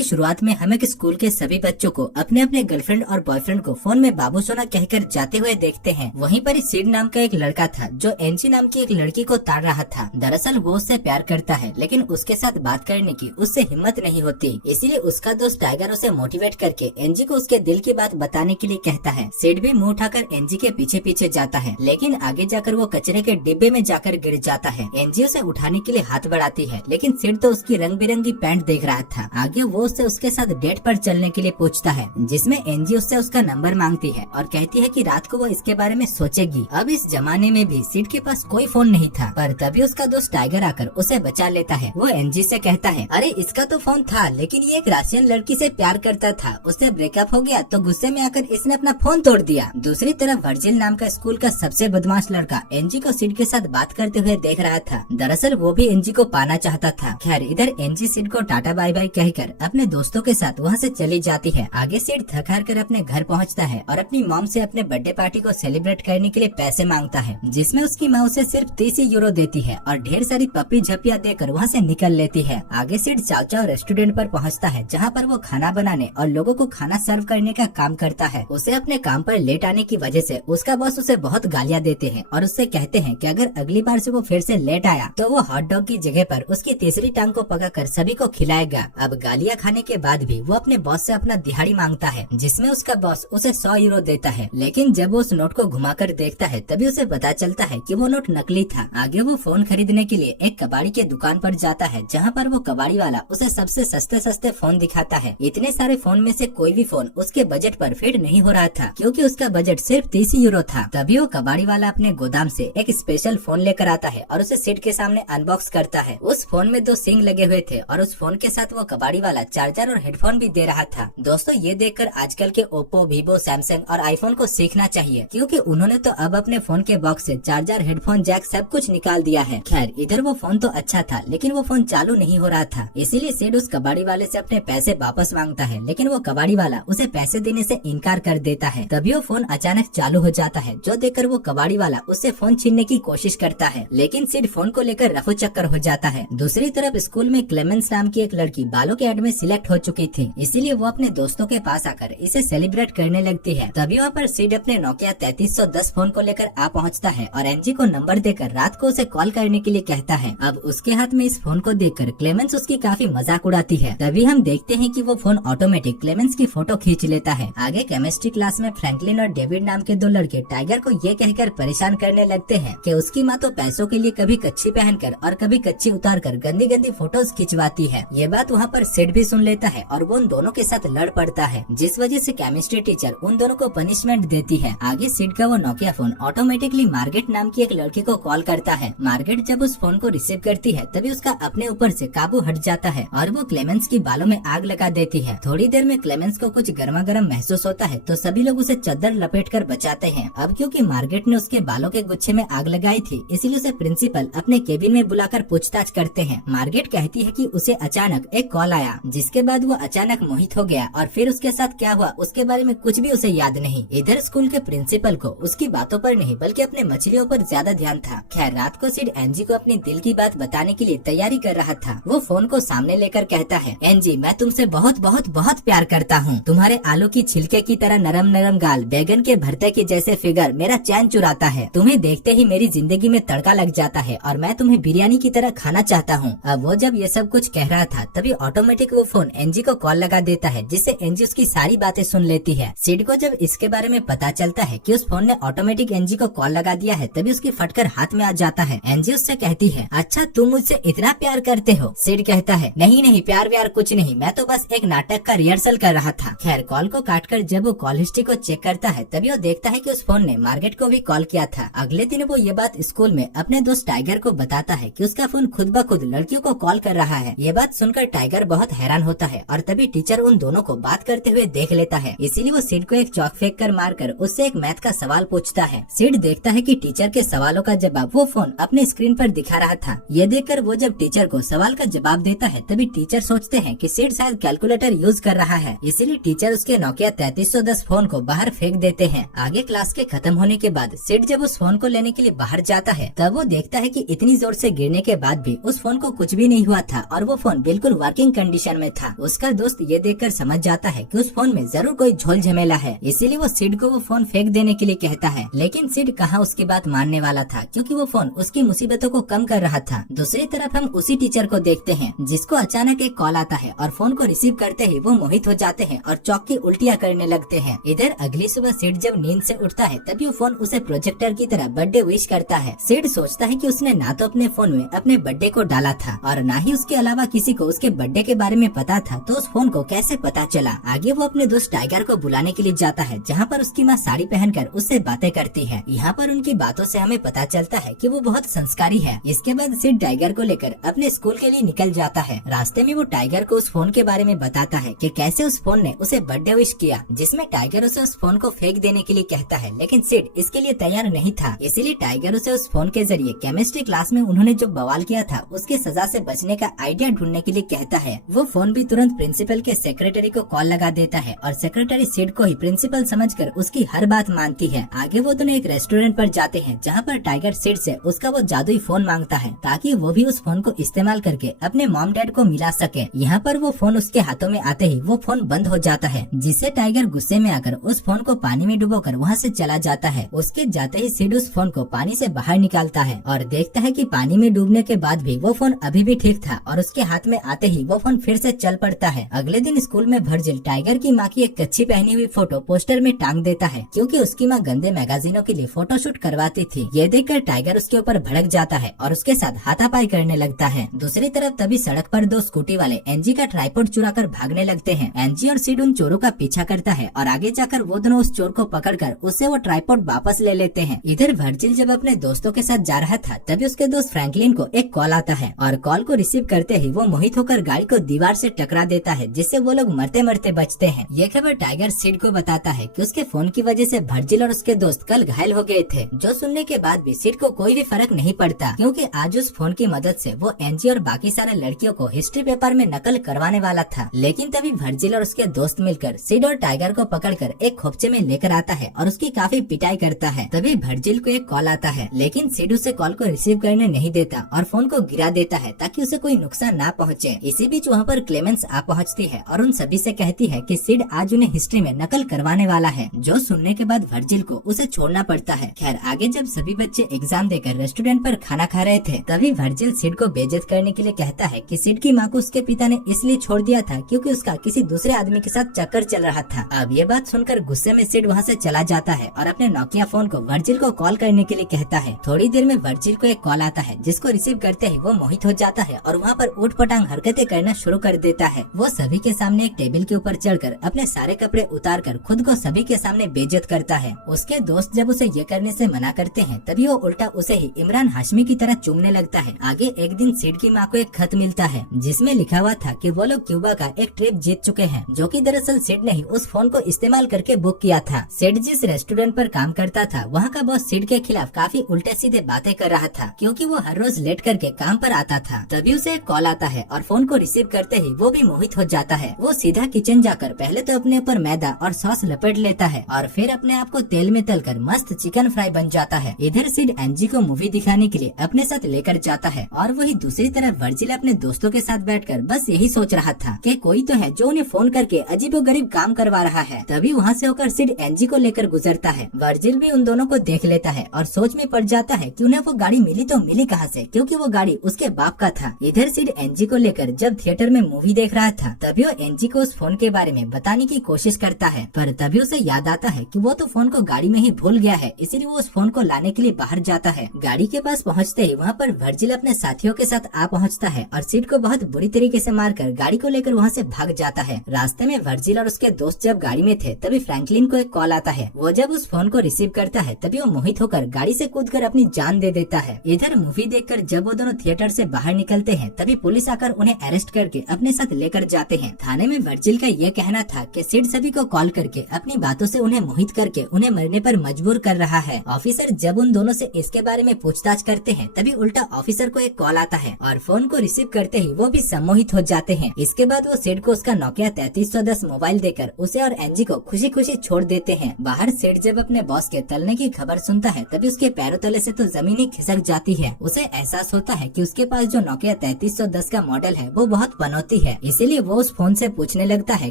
की शुरुआत में हम एक स्कूल के सभी बच्चों को अपने अपने गर्लफ्रेंड और बॉयफ्रेंड को फोन में बाबू सोना कहकर जाते हुए देखते हैं। वहीं पर सिड नाम का एक लड़का था जो एनजी नाम की एक लड़की को ताड़ रहा था। दरअसल वो उससे प्यार करता है लेकिन उसके साथ बात करने की उससे हिम्मत नहीं होती, इसीलिए उसका दोस्त टाइगर उसे मोटिवेट करके एनजी को उसके दिल की बात बताने के लिए कहता है। सिड भी मुंह उठाकर एनजी के पीछे पीछे जाता है, लेकिन आगे जाकर वो कचरे के डिब्बे में जाकर गिर जाता है। एनजी उसे उठाने के लिए हाथ बढ़ाती है, लेकिन सिड तो उसकी रंग बिरंगी पैंट देख रहा था। आगे वो उससे उसके साथ डेट पर चलने के लिए पूछता है, जिसमें एनजी उससे उसका नंबर मांगती है और कहती है कि रात को वो इसके बारे में सोचेगी। अब इस जमाने में भी सिड के पास कोई फोन नहीं था, पर तभी उसका दोस्त टाइगर आकर उसे बचा लेता है। वो एनजी से कहता है, अरे इसका तो फोन था लेकिन ये एक रशियन लड़की से प्यार करता था, उससे ब्रेकअप हो गया तो गुस्से में आकर इसने अपना फोन तोड़ दिया। दूसरी तरफ वर्जिल नाम का स्कूल का सबसे बदमाश लड़का एनजी को सिड के साथ बात करते हुए देख रहा था। दरअसल वो भी एनजी को पाना चाहता था। खैर इधर एनजी सिड को टाटा बाय बाय कहकर अपने दोस्तों के साथ वहाँ से चली जाती है। आगे सिड थक हार कर अपने घर पहुँचता है और अपनी मॉम से अपने बर्थडे पार्टी को सेलिब्रेट करने के लिए पैसे मांगता है, जिसमें उसकी माँ उसे सिर्फ 30 यूरो देती है और ढेर सारी पप्पी झपिया देकर वहाँ से निकल लेती है। आगे सिड चाव चाव रेस्टोरेंट पर पहुँचता है, जहाँ पर वो खाना बनाने और लोगों को खाना सर्व करने का काम करता है। उसे अपने काम पर लेट आने की वजह से उसका बॉस उसे बहुत गालियाँ देते हैं और उससे कहते हैं कि अगर अगली बार से वो फिर से लेट आया तो वो हॉट डॉग की जगह पर उसकी तीसरी टांग को पकाकर सभी को खिलाएगा। अब गालियाँ खाने के बाद भी वो अपने बॉस से अपना दिहाड़ी मांगता है, जिसमें उसका बॉस उसे 100 यूरो देता है। लेकिन जब वो उस नोट को घुमाकर देखता है तभी उसे पता चलता है कि वो नोट नकली था। आगे वो फोन खरीदने के लिए एक कबाड़ी के दुकान पर जाता है, जहाँ पर वो कबाड़ी वाला उसे सबसे सस्ते सस्ते फोन दिखाता है। इतने सारे फोन में से कोई भी फोन उसके बजट पर फिट नहीं हो रहा था, क्योंकि उसका बजट सिर्फ 30 यूरो था। तभी वो कबाड़ी वाला अपने गोदाम से एक स्पेशल फोन लेकर आता है और उसे सिड के सामने अनबॉक्स करता है। उस फोन में 2 सिंग लगे हुए थे और उस फोन के साथ वो कबाड़ी वाला चार्जर और हेडफोन भी दे रहा था। दोस्तों ये देखकर आजकल के ओप्पो, वीवो, सैमसंग और आईफोन को सीखना चाहिए, क्योंकि उन्होंने तो अब अपने फोन के बॉक्स से चार्जर, हेडफोन जैक सब कुछ निकाल दिया है। खैर इधर वो फोन तो अच्छा था लेकिन वो फोन चालू नहीं हो रहा था, इसीलिए सिड उस कबाड़ी वाले से अपने पैसे वापस मांगता है, लेकिन वो कबाड़ी वाला उसे पैसे देने से इनकार कर देता है। तभी वो फोन अचानक चालू हो जाता है, जो देखकर वो कबाड़ी वाला उससे फोन छीनने की कोशिश करता है, लेकिन सिड फोन को लेकर रफू चक्कर हो जाता है। दूसरी तरफ स्कूल में क्लेमेंस नाम की एक लड़की बालों के ऐड में सिलेक्ट हो चुकी थी, इसीलिए वो अपने दोस्तों के पास आकर इसे सेलिब्रेट करने लगती है। तभी वहाँ पर सिड अपने नोकिया 3310 फोन को लेकर आ पहुँचता है और एनजी को नंबर देकर रात को उसे कॉल करने के लिए कहता है। अब उसके हाथ में इस फोन को देखकर क्लेमेंस उसकी काफी मजाक उड़ाती है। तभी हम देखते हैं कि वो फोन ऑटोमेटिक क्लेमेंस की फोटो खींच लेता है। आगे केमिस्ट्री क्लास में फ्रैंकलिन और डेविड नाम के 2 लड़के टाइगर को ये कहकर परेशान करने लगते हैं कि उसकी माँ तो पैसों के लिए कभी कच्ची पहनकर और कभी कच्ची उतारकर गंदी गंदी फोटोज खिंचवाती है। ये बात वहाँ पर सिड भी सुन लेता है और वो उन दोनों के साथ लड़ पड़ता है, जिस वजह से केमिस्ट्री टीचर उन दोनों को पनिशमेंट देती है। आगे सिड का वो नोकिया फोन ऑटोमेटिकली मार्गेट नाम की एक लड़की को कॉल करता है। मार्गेट जब उस फोन को रिसीव करती है तभी उसका अपने ऊपर से काबू हट जाता है और वो क्लेमेंस की बालों में आग लगा देती है। थोड़ी देर में क्लेमेंस को कुछ गर्मा गर्म महसूस होता है तो सभी लोग उसे चादर लपेट कर बचाते हैं। अब क्योंकि मार्गेट ने उसके बालों के गुच्छे में आग लगाई थी, इसीलिए उसे प्रिंसिपल अपने केबिन में बुलाकर पूछताछ करते हैं। मार्गेट कहती है कि उसे अचानक एक कॉल आया, जिसके बाद वो अचानक मोहित हो गया और फिर उसके साथ क्या हुआ उसके बारे में कुछ भी उसे याद नहीं। इधर स्कूल के प्रिंसिपल को उसकी बातों पर नहीं बल्कि अपने मछलियों पर ज्यादा ध्यान था। खैर रात को सिड एनजी को अपनी दिल की बात बताने के लिए तैयारी कर रहा था। वो फोन को सामने लेकर कहता है, एनजी मैं तुमसे बहुत बहुत बहुत प्यार करता हूँ। तुम्हारे आलू की छिलके की तरह नरम नरम गाल, बैगन के भरते के जैसे फिगर मेरा चैन चुराता है। तुम्हें देखते ही मेरी जिंदगी में तड़का लग जाता है और मैं तुम्हें बिरयानी की तरह खाना चाहता हूँ। अब वो जब ये सब कुछ कह रहा था तभी ऑटोमेटिक वो फोन एनजी को कॉल लगा देता है, जिससे एनजी उसकी सारी बातें सुन लेती है। सिड को जब इसके बारे में पता चलता है कि उस फोन ने ऑटोमेटिक एनजी को कॉल लगा दिया है तभी उसकी फटकर हाथ में आ जाता है। एनजी उससे कहती है, अच्छा तुम मुझसे इतना प्यार करते हो? सिड कहता है, नहीं नहीं प्यार व्यार कुछ नहीं, मैं तो बस एक नाटक का रिहर्सल कर रहा था। खैर कॉल को काटकर जब वो कॉल हिस्ट्री को चेक करता है तभी वो देखता है कि उस फोन ने मार्गेट को भी कॉल किया था। अगले दिन वो ये बात स्कूल में अपने दोस्त टाइगर को बताता है कि उसका फोन खुद ब खुद लड़कियों को कॉल कर रहा है। ये बात सुनकर टाइगर बहुत हैरान होता है और तभी टीचर उन दोनों को बात करते हुए देख लेता है, इसीलिए वो सिड को एक चौक फेंक कर मारकर उससे एक मैथ का सवाल पूछता है। सिड देखता है कि टीचर के सवालों का जवाब वो फोन अपने स्क्रीन पर दिखा रहा था। ये देखकर वो जब टीचर को सवाल का जवाब देता है तभी टीचर सोचते हैं कि सिड शायद कैलकुलेटर यूज कर रहा है, इसीलिए टीचर उसके नोकिया 3310 फोन को बाहर फेंक देते हैं। आगे क्लास के खत्म होने के बाद सिड जब उस फोन को लेने के लिए बाहर जाता है तब वो देखता है कि इतनी जोर से गिरने के बाद भी उस फोन को कुछ भी नहीं हुआ था और वो फोन बिल्कुल वर्किंग कंडीशन में में था। उसका दोस्त ये देखकर समझ जाता है कि उस फोन में जरूर कोई झोल झमेला है, इसीलिए वो सिड को वो फोन फेंक देने के लिए कहता है। लेकिन सिड कहाँ उसकी बात मानने वाला था, क्योंकि वो फोन उसकी मुसीबतों को कम कर रहा था। दूसरी तरफ हम उसी टीचर को देखते हैं जिसको अचानक एक कॉल आता है और फोन को रिसीव करते ही वो मोहित हो जाते हैं और चौक की उल्टियाँ करने लगते हैं। इधर अगली सुबह सिड जब नींद से उठता है तभी वो फोन उसे प्रोजेक्टर की तरह बर्थडे विश करता है। सिड सोचता है कि उसने ना तो अपने फोन में अपने बर्थडे को डाला था और ना ही उसके अलावा किसी को उसके बर्थडे के बारे में पता था, तो उस फोन को कैसे पता चला। आगे वो अपने दोस्त टाइगर को बुलाने के लिए जाता है, जहाँ पर उसकी माँ साड़ी पहनकर उससे बातें करती है। यहाँ पर उनकी बातों से हमें पता चलता है कि वो बहुत संस्कारी है। इसके बाद सिड टाइगर को लेकर अपने स्कूल के लिए निकल जाता है। रास्ते में वो टाइगर को उस फोन के बारे में बताता है कि कैसे उस फोन ने उसे बर्थडे विश किया, जिसमें टाइगर उसे उस फोन को फेंक देने के लिए कहता है। लेकिन सिड इसके लिए तैयार नहीं था, इसीलिए टाइगर उसे उस फोन के जरिए केमिस्ट्री क्लास में उन्होंने जो बवाल किया था उसके सजा से बचने का आइडिया ढूंढने के लिए कहता है। वो फोन भी तुरंत प्रिंसिपल के सेक्रेटरी को कॉल लगा देता है और सेक्रेटरी सिड को ही प्रिंसिपल समझकर उसकी हर बात मानती है। आगे वो दोनों एक रेस्टोरेंट पर जाते हैं, जहाँ पर टाइगर सिड से उसका वो जादुई फोन मांगता है ताकि वो भी उस फोन को इस्तेमाल करके अपने मॉम डैड को मिला सके। यहाँ पर वो फोन उसके हाथों में आते ही वो फोन बंद हो जाता है, जिससे टाइगर गुस्से में आकर उस फोन को पानी में डुबोकर वहाँ से चला जाता है। उसके जाते ही सिड उस फोन को पानी से बाहर निकालता है और देखता है कि पानी में डूबने के बाद भी वो फोन अभी भी ठीक था और उसके हाथ में आते ही वो फोन फिर से चल पड़ता है। अगले दिन स्कूल में वर्जिल टाइगर की माँ की एक कच्ची पहनी हुई फोटो पोस्टर में टांग देता है, क्योंकि उसकी माँ गंदे मैगजीनों के लिए फोटोशूट करवाती थी। ये देखकर टाइगर उसके ऊपर भड़क जाता है और उसके साथ हाथापाई करने लगता है। दूसरी तरफ तभी सड़क पर दो स्कूटी वाले एनजी का ट्राइपॉड चुरा कर भागने लगते हैं। एनजी और सिड उन चोरों का पीछा करता है और आगे जाकर वो दोनों उस चोर को पकड़कर उससे वो ट्राइपॉड वापस ले लेते हैं। इधर वर्जिल जब अपने दोस्तों के साथ जा रहा था तभी उसके दोस्त फ्रैंकलिन को एक कॉल आता है और कॉल को रिसीव करते ही वो मोहित होकर गाड़ी को दीवार से टकरा देता है, जिससे वो लोग मरते मरते बचते हैं। ये खबर टाइगर सिड को बताता है कि उसके फोन की वजह से वर्जिल और उसके दोस्त कल घायल हो गए थे, जो सुनने के बाद भी सिड को कोई भी फर्क नहीं पड़ता, क्योंकि आज उस फोन की मदद से वो एनजी और बाकी सारे लड़कियों को हिस्ट्री पेपर में नकल करवाने वाला था। लेकिन तभी वर्जिल और उसके दोस्त मिलकर सिड और टाइगर को पकड़कर एक खोपचे में लेकर आता है और उसकी काफी पिटाई करता है। तभी वर्जिल को एक कॉल आता है, लेकिन सिड उसे कॉल को रिसीव करने नहीं देता और फोन को गिरा देता है ताकि उसे कोई नुकसान ना पहुंचे। इसी बीच वहाँ पर क्लेमेंस आ पहुँचती है और उन सभी से कहती है कि सिड आज उन्हें हिस्ट्री में नकल करवाने वाला है, जो सुनने के बाद वर्जिल को उसे छोड़ना पड़ता है। खैर आगे जब सभी बच्चे एग्जाम देकर रेस्टोरेंट पर खाना खा रहे थे तभी वर्जिल सिड को बेइज्जत करने के लिए कहता है कि सिड की माँ को उसके पिता ने इसलिए छोड़ दिया था क्योंकि उसका किसी दूसरे आदमी के साथ चक्कर चल रहा था। अब ये बात सुनकर गुस्से में सिड वहाँ से चला जाता है और अपने नोकिया फोन को वर्जिल को कॉल करने के लिए कहता है। थोड़ी देर में वर्जिल को एक कॉल आता है, जिसको रिसीव करते ही वो मोहित हो जाता है और वहाँ पर ऊट पटांग हरकतें करना शुरू कर देता है। वो सभी के सामने एक टेबल के ऊपर चढ़कर अपने सारे कपड़े उतार कर खुद को सभी के सामने बेइज्जत करता है। उसके दोस्त जब उसे ये करने से मना करते हैं तभी वो उल्टा उसे ही इमरान हाशमी की तरह चूमने लगता है। आगे एक दिन सिड की माँ को एक खत मिलता है जिसमें लिखा हुआ था कि वो लोग क्यूबा का एक ट्रिप जीत चुके हैं, जो कि दरअसल सिड ने ही उस फोन को इस्तेमाल करके बुक किया था। सिड जिस रेस्टोरेंट पर काम करता था वहाँ का बॉस सिड के खिलाफ काफी उल्टे सीधे बातें कर रहा था, क्योंकि वो हर रोज लेट करके काम पर आता था। तभी उसे एक कॉल आता है और फोन को रिसीव करते ही वो भी मोहित हो जाता है। वो सीधा किचन जाकर पहले तो अपने ऊपर मैदा और सॉस लपेट लेता है और फिर अपने आप को तेल में तलकर मस्त चिकन फ्राई बन जाता है। इधर सिड एनजी को मूवी दिखाने के लिए अपने साथ लेकर जाता है और वही दूसरी तरफ वर्जिल अपने दोस्तों के साथ बैठकर बस यही सोच रहा था कि कोई तो है जो उन्हें फोन करके अजीबोगरीब काम करवा रहा है। तभी वहाँ से होकर सिड एनजी को लेकर गुजरता है। वर्जिल भी उन दोनों को देख लेता है और सोच में पड़ जाता है कि उन्हें वो गाड़ी मिली तो मिली कहाँ से, क्योंकि वो गाड़ी उसके बाप का था। इधर सिड एनजी को लेकर जब थिएटर में मूवी देख रहा था तभी वो एनजी को उस फोन के बारे में बताने की कोशिश करता है, पर तभी उसे याद आता है कि वो तो फोन को गाड़ी में ही भूल गया है, इसीलिए वो उस फोन को लाने के लिए बाहर जाता है। गाड़ी के पास पहुँचते ही वहाँ पर वर्जिल अपने साथियों के साथ आ पहुँचता है और सिड को बहुत बुरी तरीके से मारकर गाड़ी को लेकर वहाँ से भाग जाता है। रास्ते में वर्जिल और उसके दोस्त जब गाड़ी में थे तभी फ्रैंकलिन को एक कॉल आता है। वो जब उस फोन को रिसीव करता है तभी वो मोहित होकर गाड़ी से कूदकर अपनी जान दे देता है। इधर मूवी देखकर जब वो दोनों थिएटर से बाहर निकलते हैं तभी पुलिस आकर उन्हें अरेस्ट करके अपने साथ लेकर जाते हैं। थाने में वर्जिल का ये कहना था कि सिड सभी को कॉल करके अपनी बातों से उन्हें मोहित करके उन्हें मरने पर मजबूर कर रहा है। ऑफिसर जब उन दोनों से इसके बारे में पूछताछ करते हैं तभी उल्टा ऑफिसर को एक कॉल आता है और फोन को रिसीव करते ही वो भी सम्मोहित हो जाते हैं। इसके बाद वो सिड को उसका नोकिया 3310 मोबाइल देकर उसे और एनजी को खुशी खुशी छोड़ देते हैं। बाहर सिड जब अपने बॉस के तलने की खबर सुनता है तभी उसके पैरों तले से तो जमीन ही खिसक जाती है। उसे एहसास होता है कि उसके पास जो नोकिया 3310 का मॉडल है वो बहुत पनौती है, इसीलिए वो उस फोन से पूछने लगता है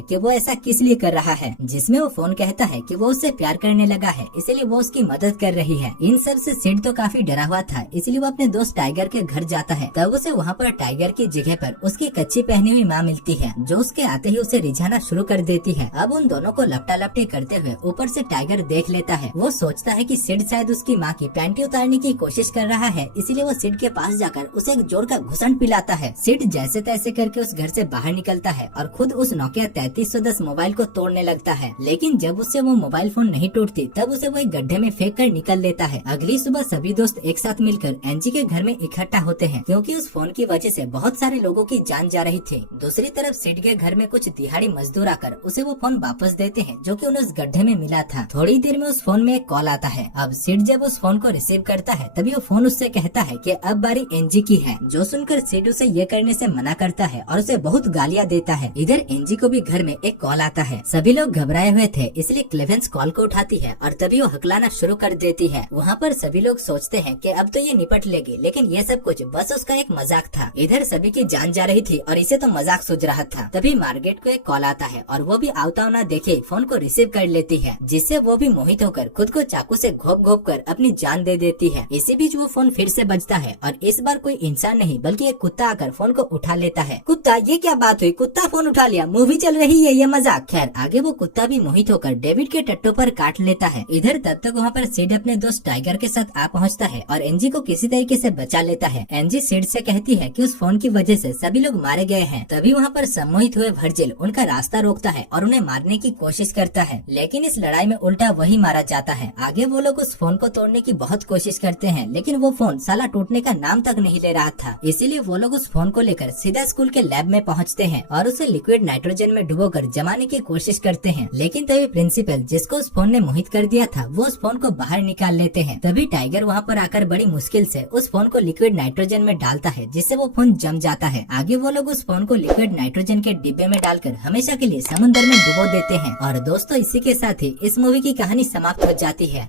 कि वो ऐसा किस लिए कर रहा है, जिसमें वो फोन कहता है कि वो उससे प्यार करने लगा है, इसीलिए वो उसकी मदद कर रही है। इन सब से सिड तो काफी डरा हुआ था, इसलिए वो अपने दोस्त टाइगर के घर जाता है। तब उसे वहाँ पर टाइगर की जगह पर उसकी कच्ची पहनी हुई माँ मिलती है, जो उसके आते ही उसे रिझाना शुरू कर देती है। अब उन दोनों को लपटा लपटी करते हुए ऊपर से टाइगर देख लेता है। वो सोचता है कि सिड शायद उसकी माँ की पैंटी उतारने की कोशिश कर रहा है, इसीलिए वो सिड के पास जाकर उसे एक जोर का घुसन पिलाता है। सिड जैसे तैसे करके उस घर से बाहर निकलता है और खुद उस नोकिया 3310 मोबाइल को तोड़ने लगता है, लेकिन जब उससे वो मोबाइल फोन नहीं टूटती तब उसे वो एक गड्ढे में फेंक कर निकल लेता है। अगली सुबह सभी दोस्त एक साथ मिलकर एनजी के घर में इकट्ठा होते हैं, क्योंकि उस फोन की वजह से बहुत सारे लोगों की जान जा रही थी। दूसरी तरफ सिड के घर में कुछ दिहाड़ी मजदूर आकर उसे वो फोन वापस देते हैं, जो कि उन्हें उस गड्ढे में मिला था। थोड़ी देर में उस फोन में एक कॉल आता है। अब सिड जब उस फोन को रिसीव करता है तभी वो फोन उससे कहता है कि अब बारी एनजी की है, जो सुनकर सिड उसे ये करने से मना करता है और उसे बहुत गालियां देता है। इधर एनजी को भी घर में एक कॉल आता है। सभी लोग घबराए हुए थे, इसलिए क्लेवेंस कॉल को उठाती है और तभी वो हकलाना शुरू कर देती है। वहाँ पर सभी लोग सोचते हैं कि अब तो ये निपट लेगी, लेकिन ये सब कुछ बस उसका एक मजाक था। इधर सभी की जान जा रही थी और इसे तो मजाक सूझ रहा था। तभी मार्गरेट को एक कॉल आता है और वो भी आवता ना देखे फोन को रिसीव कर लेती है, जिससे वो भी मोहित होकर खुद को चाकू से घोप घोप कर अपनी जान दे देती है। इसी बीच वो फोन फिर से बजता है और इस बार कोई इंसान नहीं बल्कि एक कुत्ता आकर फोन को उठा लेता है। कुत्ता, ये क्या बात हुई? कुत्ता फोन उठा लिया? मूवी चल रही है, ये मजाक? खैर आगे वो कुत्ता भी मोहित होकर डेविड के टट्टों पर काट लेता है। इधर तब तक वहाँ पर सिड अपने दोस्त टाइगर के साथ आ पहुँचता है और एनजी को किसी तरीके से बचा लेता है। एनजी सिड से कहती है कि उस फोन की वजह से सभी लोग मारे गए हैं। तभी वहाँ पर सम्मोहित हुए वर्जिल उनका रास्ता रोकता है और उन्हें मारने की कोशिश करता है, लेकिन इस लड़ाई में उल्टा वही मारा जाता है। आगे वो लोग उस फोन को तोड़ने की बहुत कोशिश करते हैं, लेकिन वो फोन साला टूटने का नाम तक नहीं ले रहा था। इसीलिए वो लोग उस फोन को लेकर सीधा स्कूल के लैब में पहुँचते हैं और उसे लिक्विड नाइट्रोजन में डुबोकर जमाने की कोशिश करते हैं। लेकिन तभी प्रिंसिपल, जिसको उस फोन ने मोहित कर दिया था, वो उस फोन को बाहर निकाल लेते हैं। तभी टाइगर वहाँ पर आकर बड़ी मुश्किल से उस फोन को लिक्विड नाइट्रोजन में डालता है, जिससे वो फोन जम जाता है। आगे वो लोग उस फोन को लिक्विड नाइट्रोजन के डिब्बे में डालकर हमेशा के लिए समुद्र में डुबो देते हैं। और दोस्तों, इसी के साथ ही इस मूवी की कहानी समाप्त हो जाती है।